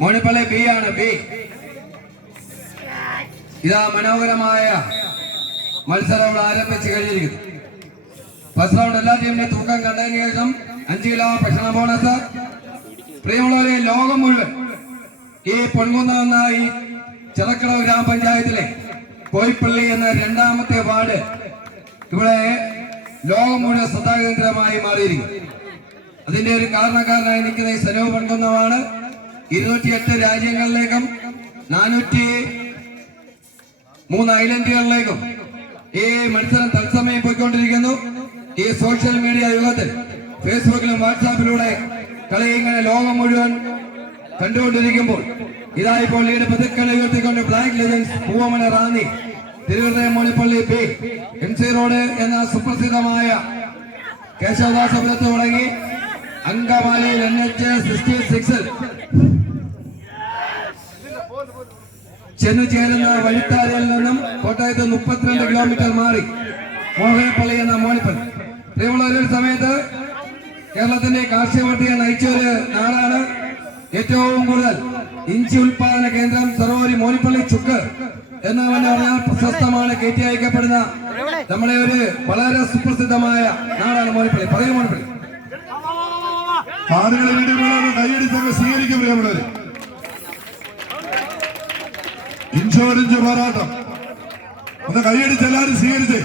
മോണിപ്പള്ളി B ആണ്. B ഇതാ മനോഹരമായ മത്സരം ആരംഭിച്ചു കഴിഞ്ഞിരിക്കുന്നു. ഫസ്റ്റ് റൗണ്ട് എല്ലാ ടീമിനെയും തൂക്കം കണ്ടതിന് ശേഷം 5 കിലോ ഭക്ഷണ ബോണസ്. പ്രിയമുള്ളവരെ, ലോകം മുഴുവൻ ഈ പൊൻകുന്ന എന്ന ഈ ചിറക്കടവ് ഗ്രാമപഞ്ചായത്തിലെ കോയിപ്പള്ളി എന്ന 2ാമത്തെ വാർഡ് ഇവിടെ ലോകം മുഴുവൻ ശ്രദ്ധാകേന്ദ്രമായി മാറിയിരിക്കുന്നു. അതിന്റെ ഒരു കാരണക്കാരനായി നിൽക്കുന്ന ഈ സനോ പൊൻകുന്നമാണ്. 208 രാജ്യങ്ങളിലേക്കും 403 ഐലൻഡുകളിലേക്കും ഈ മത്സരം തത്സമയം പോയിക്കൊണ്ടിരിക്കുന്നു. ഈ സോഷ്യൽ മീഡിയ യുഗത്തിൽ ഫേസ്ബുക്കിലും വാട്സാപ്പിലൂടെ കളി ഇങ്ങനെ ലോകം മുഴുവൻ കണ്ടുകൊണ്ടിരിക്കുമ്പോൾ ഇതായിപ്പോൾ ലീഡ് പതുക്കളി ഉയർത്തിക്കൊണ്ട് ബ്ലാക്ക് ലെജൻസ് പൂവമല റാന്നി തിരുവനന്തപുരം മോണിപ്പള്ളി ബി MC റോഡ് എന്ന സുപ്രസിദ്ധമായ കേശവദാസപുരത്ത് തുടങ്ങി അങ്കമാലിയിൽ NH-66 ചെന്നു ചേരുന്ന വഴിത്താരയിൽ നിന്നും കോട്ടയത്ത് 32 കിലോമീറ്റർ മാറി മോഹനപ്പള്ളി എന്ന മോണിപ്പള്ളി. പ്രിയമുള്ള ഒരു സമയത്ത് കേരളത്തിന്റെ കാർഷിക പട്ടിക നയിച്ചൊരു നാടാണ്. ഏറ്റവും കൂടുതൽ ഇഞ്ചി ഉൽപാദന കേന്ദ്രം സർവോരി മോണിപ്പള്ളി ചുക്ക് എന്ന് പറഞ്ഞാൽ പ്രശസ്തമാണ്. കയറ്റി അയക്കപ്പെടുന്ന നമ്മുടെ ഒരു വളരെ സുപ്രസിദ്ധമായ നാടാണ് മോണിപ്പള്ളി. പറയൂ മോണിപ്പള്ളി. കൈയടിച്ചൊക്കെ സ്വീകരിക്കും പ്രിയമുള്ളവര്. ഇഞ്ചോടിഞ്ച് പോരാട്ടം ഒന്ന് കൈയടിച്ച് എല്ലാവരും സ്വീകരിച്ചേ.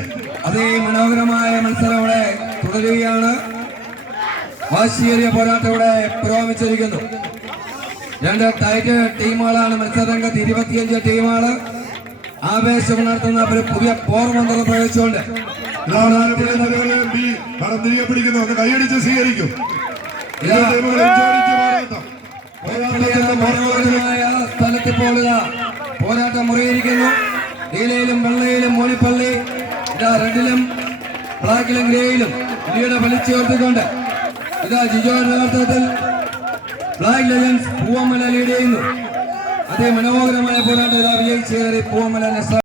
അതേ മനോഹരമായ മത്സരം ഇവിടെ തുടരുകയാണ്. വാശിയേറിയ പോരാട്ടം ഇവിടെ പുരോഗമിച്ചിരിക്കുന്നു. 2 ടൈറ്റ് ടീമുകളാണ് മത്സരരംഗത്ത്. 25 ടീമാണ് ആവേശം ഉണർത്തുന്ന ഒരു പുതിയ പോർമന്ത്രം പ്രയോഗിച്ചുകൊണ്ട് പിടിക്കുന്നു. ഒന്ന് കൈയടിച്ച് സ്വീകരിക്കും. മനോഹരമായ സ്ഥലത്തിപ്പോൾ പോരാട്ടം മുറിയിരിക്കുന്നു. നീലയിലും വെള്ളയിലും മോണിപ്പള്ളി, റെഡിലും ബ്ലാക്കിലും ഗ്രേയിലും ലീഡ് വലിച്ചുയർത്തിക്കൊണ്ട് ജിജോയുടെ നേതൃത്വത്തിൽ ബ്ലാക്ക് ലെജൻസ് പൂവമല ലീഡ് ചെയ്യുന്നു. അതേ മനോഹരമായ പോരാട്ടം വിജയിച്ചു കയറി പൂവമല